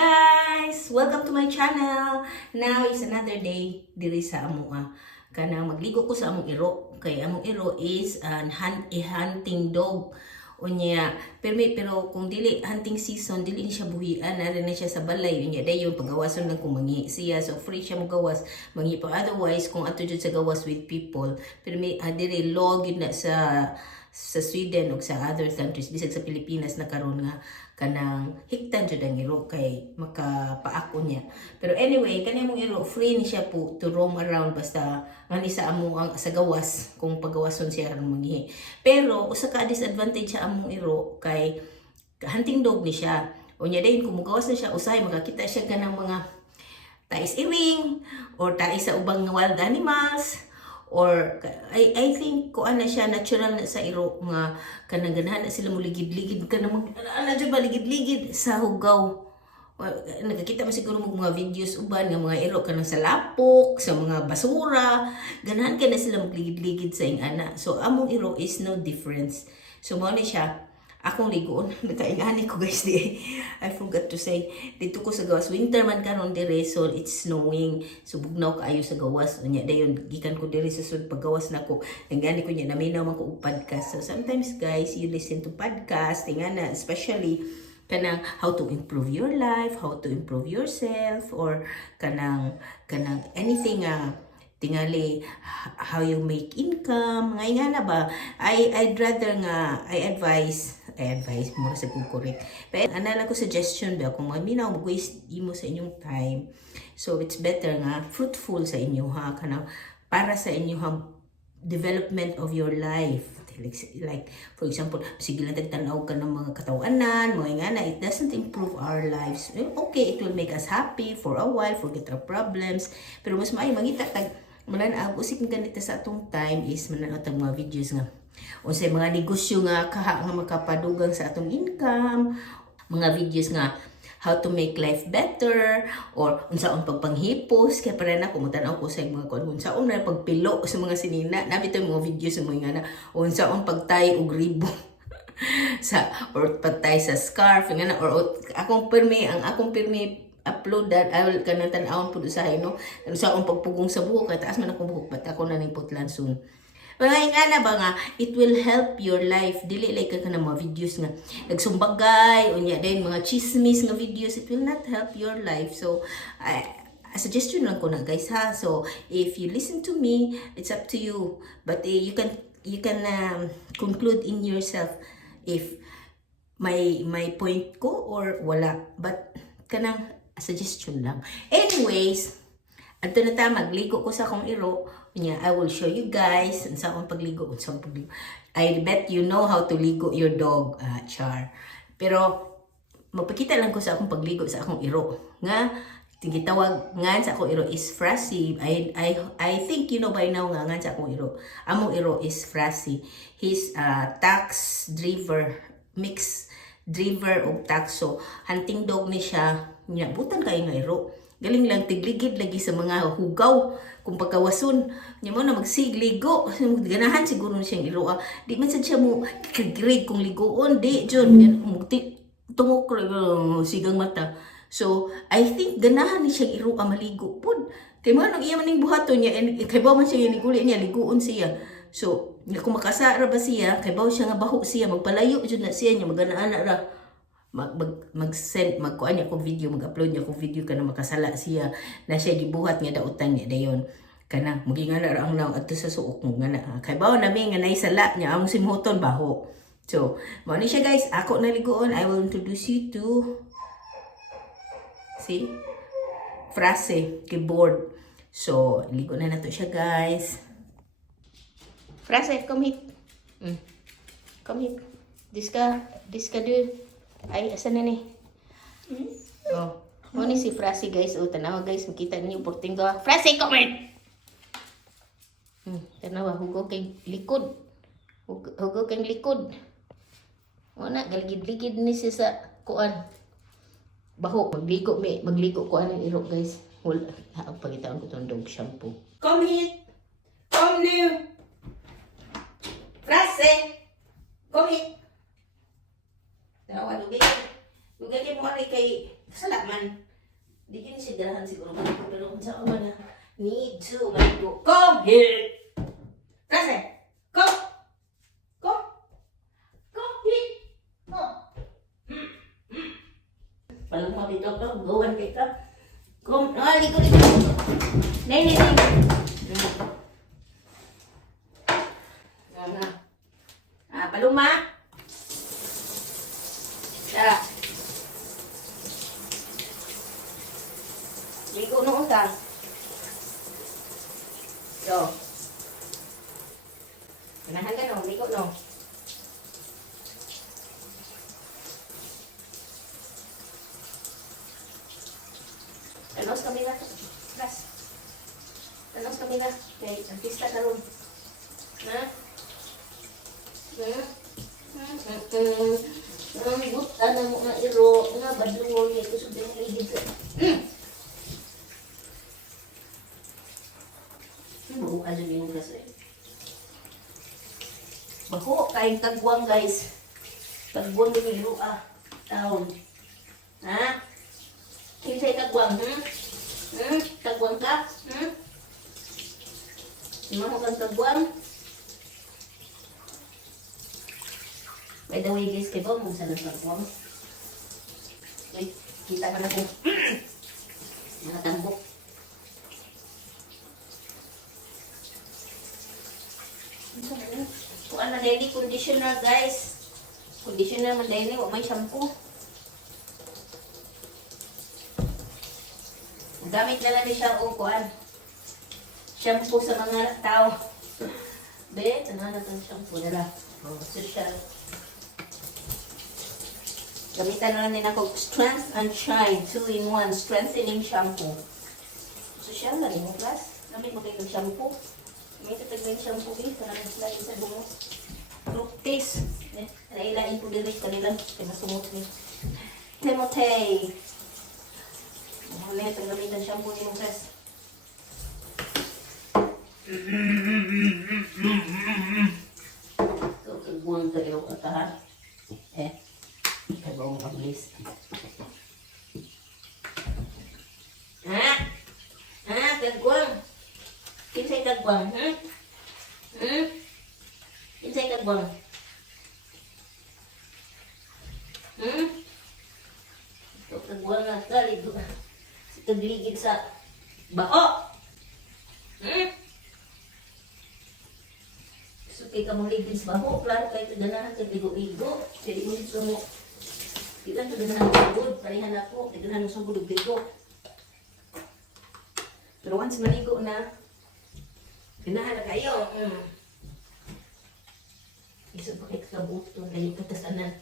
guys! Welcome to my channel! Now is another day diri sa amo kanang magligo ko sa among iro. Kay among iro is a hunting dog. Unya, pero kung dili hunting season, dili ni siya buhian, na siya sa balay. Unya, dayon pagawason lang kung mangi siya. So free siya mo gawas. Mangi pa otherwise kung ato jud sa gawas with people. Pero may dili law gid na sa Sweden o sa other countries bisag sa Pilipinas na karon nga kanang hiktan jud ang iro kay makapaako niya. Pero anyway, kani mong iro free ni siya po to roam around basta ngani sa amo ang sa gawas kung pagawason siya ron mangihi. Pero usa ka disadvantage sa among iro kay hunting dog ni siya. Unya dayon kung mugawas na siya usahay makakita siya kanang mga tais iring or tais sa ubang wild animals. Or I think ko ana siya natural na sa iro nga kanang ganahan na sila mo ligid-ligid kanang ana jud ba ligid-ligid sa hugaw. Nakakita mo siguro mo mga videos uban nga mga iro kanang sa lapok, sa mga basura, ganahan ka na sila magligid-ligid sa ing ana. So among iro is no difference. So mo ni siya akong ligoon, nakaingani ko guys di. I forgot to say, dito ko sa gawas, winter man karon dire, so it's snowing. So bugnaw kaayo sa gawas. Unya dayon gikan ko dire sa sud paggawas nako. Ingani ko niya naminaw man ko og podcast. So sometimes guys, you listen to podcast, ingana especially kanang how to improve your life, how to improve yourself, or kanang anything tingali how you make income ngay nga na ba I'd rather nga I advise mo sa correct pero anala ko suggestion ba kung maminaw mo waste imo sa inyong time, so it's better nga fruitful sa inyo kanang para sa inyong development of your life. Like for example, sige lang tagtanaw ka ng mga katawanan, mga nga na, it doesn't improve our lives. Okay, it will make us happy for a while, forget our problems, pero mas maayo mangita tag mananaw usik ganito sa atong time is mananaw tag mga videos nga unsay mga negosyo nga kaha nga makapadugang sa atong income, mga videos nga how to make life better, or unsaon pagpanghipos kay para na kumutan-aw ko sa mga kon unsaon na pagpilo sa mga sinina nabito mga videos sa mga na unsaon pagtay og ribbon sa or pagtay sa scarf nga or akong pirmi upload that I will kanang tan-awon pud usahay no unsaon pagpugong sa buhok kay taas man akong buhok but ako na ning putlan soon. Mga nga na ba nga, it will help your life. Dili like ka na mga videos nga nagsumbagay, unya din mga chismis nga videos, it will not help your life. So, a suggestion lang ko na guys ha. So, if you listen to me, it's up to you. But you can conclude in yourself if may point ko or wala. But kanang suggestion lang. Anyways, adto na ta magligo ko sa akong iro. I will show you guys unsa akong pagligo. I bet you know how to ligo your dog, char. Pero magpakita lang ko sa akong pagligo sa akong iro. Nga tingitawag nga sa akong iro is Frasi. I think you know by now nga sa akong iro. Among iro is Frasi. He's tax driver, mix driver og taxo. Hunting dog ni siya. Nya butan kay nga iro. Galing lang tigligid lagi sa mga hugaw kung pagkawason nya mo na magsigligo ganahan siguro siyang iroa di man sad siya mo grade kung ligoon di jon tungok sigang mata. So I think ganahan ni siyang iroa maligo pud kay mo nang iya maning buhaton niya kay baw man siya liguli niya ligoon siya. So kung makasara ba siya kay baw siya nga baho siya magpalayo jud na siya nya magana-ana ra mag-send magkuan niya kung video mag-upload niya kung video kana makasala siya na siya gibuhat nga dautan niya dayon kana magingana ra ang naw adto sa suok mo ngana kay bawo nami nga naisala niya ang simhoton baho. So mo ni siya guys ako naligoon. I will introduce you to see Frase keyboard. So ligo na nato siya guys. Frase come hit. Come hit. Diska do. Ay, asa na ni? Oh. Mo ni si Frasi guys. O, tanawa guys. Makita niyo porting gawa. Frasi, comment! Tanawa, hugo kay likod. Hugo kay likod. O na, galigid-ligid ni siya sa kuan. Baho, magligo kuan ang iro guys. Wala, pagitaan ko itong dog shampoo. Come here! Come new! Frasi! Come here! Tanawa, lugay. Huwag kayo mo kay kasalaman. Di yun sigurahan siguro maligo. Pero kung saan man na need to maligo. Come here! Rase! Come! Come! Come here! Come! Palang mabito ka, gawan kay ka. Come! Ah, ligo, ligo! Nay, nay, nay! Paluma! Tara! Ligo noon ka. Yo. Ganahan ka no, ligo no. Tanos kami na. Ras. Tanos kami na. Kay artista ka ron. Ha? Ang buta na mo nga iro. Nga badlungon ito sa pinagigid ka. Buka dyan yung kasi. Baho, kain tagwang guys. Tagwang yung iro taon. Ha? Kinsay tagwang, Tagwang ka, Imaho kang tagwang. By the way guys, kay ba mong sa tagwang? Okay, kita ka na po. Mga tambok. Kuan na daily conditioner guys. Conditioner man daily, wag may shampoo. Gamit na lang siya o kuan. Shampoo sa mga tao. Be, ano na itong shampoo nila? Oh, social. Gamitan na lang din ako Strength and Shine 2-in-1 Strengthening Shampoo. Social na rin mo class. Gamit mo kayo shampoo. May tatagay shampoo eh. Karang lagi sa bungo. Look taste. Nailain po din rin kanila. Kaya masumot ni Timothy. Mahal itong gamitan shampoo ni mong class. So, kagbuang tayo at ha. Kagbuang mabilis. Kagbuang. Kinsay kagbuang, Kinsay kagbuang. Ito kagbuang na kaligo. Tagligid sa bao. So, kaya ka mong ligid sa bao. Klaro kayo kaganahan ka ligo-ligo. Pwede mo dito mo. Di lang kaganahan sa good. Parihan ako. Kaganahan sa good ligo. Pero once maligo na, ganahan na kayo. Isa pa kayo kakabuto. Layo katasanan.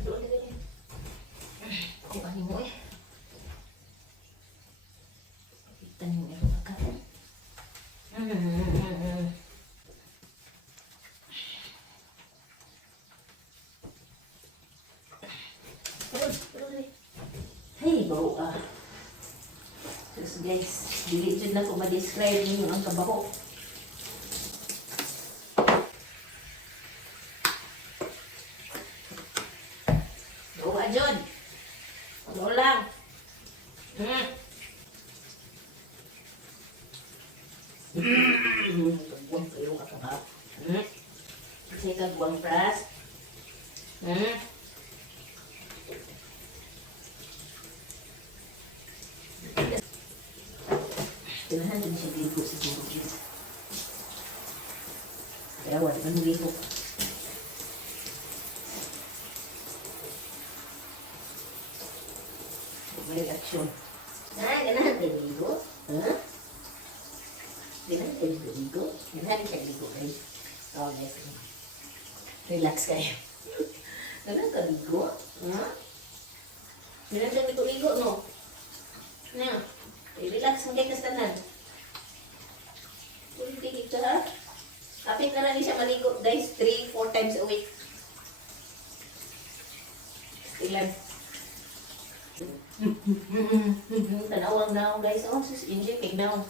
Doon na ganyan. Kung ano mo eh. Kita niyo meron ka. Hey, bro Terus guys, dili dyan na ko ma-describe ninyo ang kabaho. Bro John. Bro lang. Kagbuang kayo kakabak. Kasi kagbuang pras. Kailangan din siya ligo siguro guys. Kaya wala ka ligo. May reaksyon. Ganahan kayo ligo? Ganahan kayo ligo? Ganahan kayo ligo guys. Oh guys. Relax kayo. Ganahan kayo ligo? Ganahan kayo ligo-ligo no? Relax mo kayo kastanan. Tigit ka ha? Kapit na lang siya maligo guys. 3-4 times a week. Ilan? Tanawang na ako guys. Oh, sus, enjoy kay now.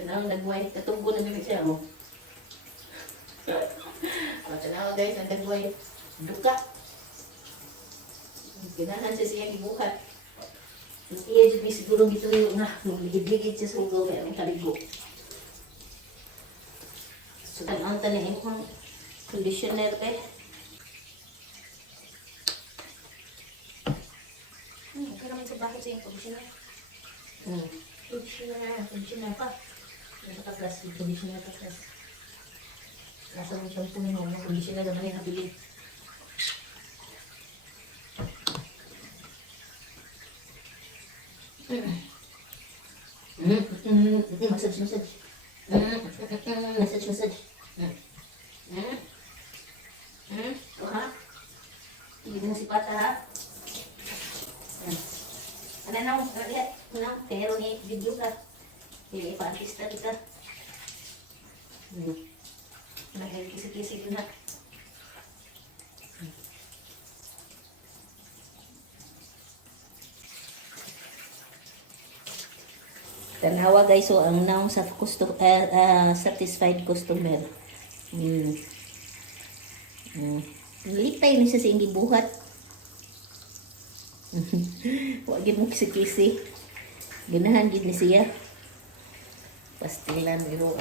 Tanawang nagway. Katunggo na ganit siya. Tanawang guys, nagway. Duka. Ganahan siya siya gibuhat. Iya jud mi siguro gituyo nga ligid-ligid siya sa ulo kaya ang kaligo. So tan tanin imong conditioner kay. Kaya naman sa bakit siya yung conditioner. Conditioner pa. Nakakas, conditioner kakas. Nasa mo siyang puno mo, conditioner naman yung nabili. Massage, massage. Massage, massage. O ha? Tigil mo si Pata ha? Ano na mo? Lihat. Pero ni video ka. Hindi pa-artista kita. Nagkikisi-kisi din ha. Tanawa guys, so ang noun sa satisfied customer. Lipay ni siya sa hindi buhat. Huwag mo kisi-kisi. Ganahan din ni siya. Pastilan, pero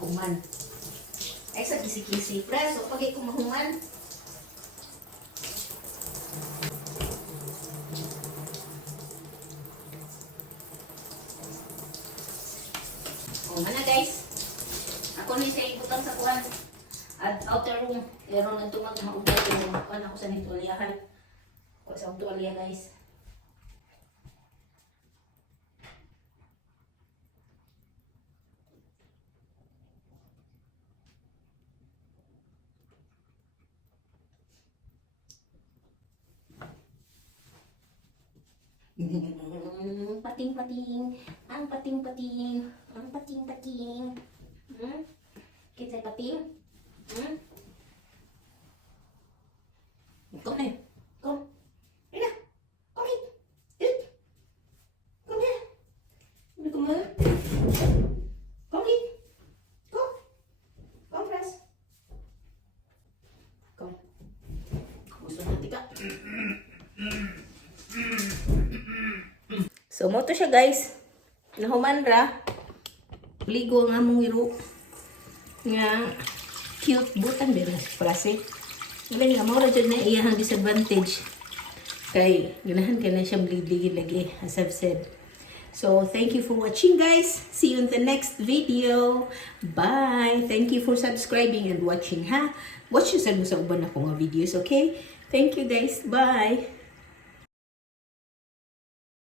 human. Ay sa kisi-kisi. Preso, pag kumahuman. O, mana guys. Ako na siya ibutang sa kuhan. At outer room. Pero nagtumag na maubay ko. Kuhan ako sa nitualyahan. Ako sa tuwalya guys. Pating-pating, ang pating-pating, ang pating-pating. Kita pating? Ikaw na yun. Ikaw. Ayun na. Okay. Yun. Ikaw na. Ano ko mo? Okay. Go. Go, press. Go. Gusto natin ka. So, mo to siya guys. Nahuman ra. Ligo nga mong iro. Nga cute butang din klase. Ilan nga mo ra jud na iyang disadvantage. Kay ganahan ka na siya ligid lagi as I've said. So, thank you for watching guys. See you in the next video. Bye. Thank you for subscribing and watching ha. Watch sa uban ako nga videos, okay? Thank you guys. Bye.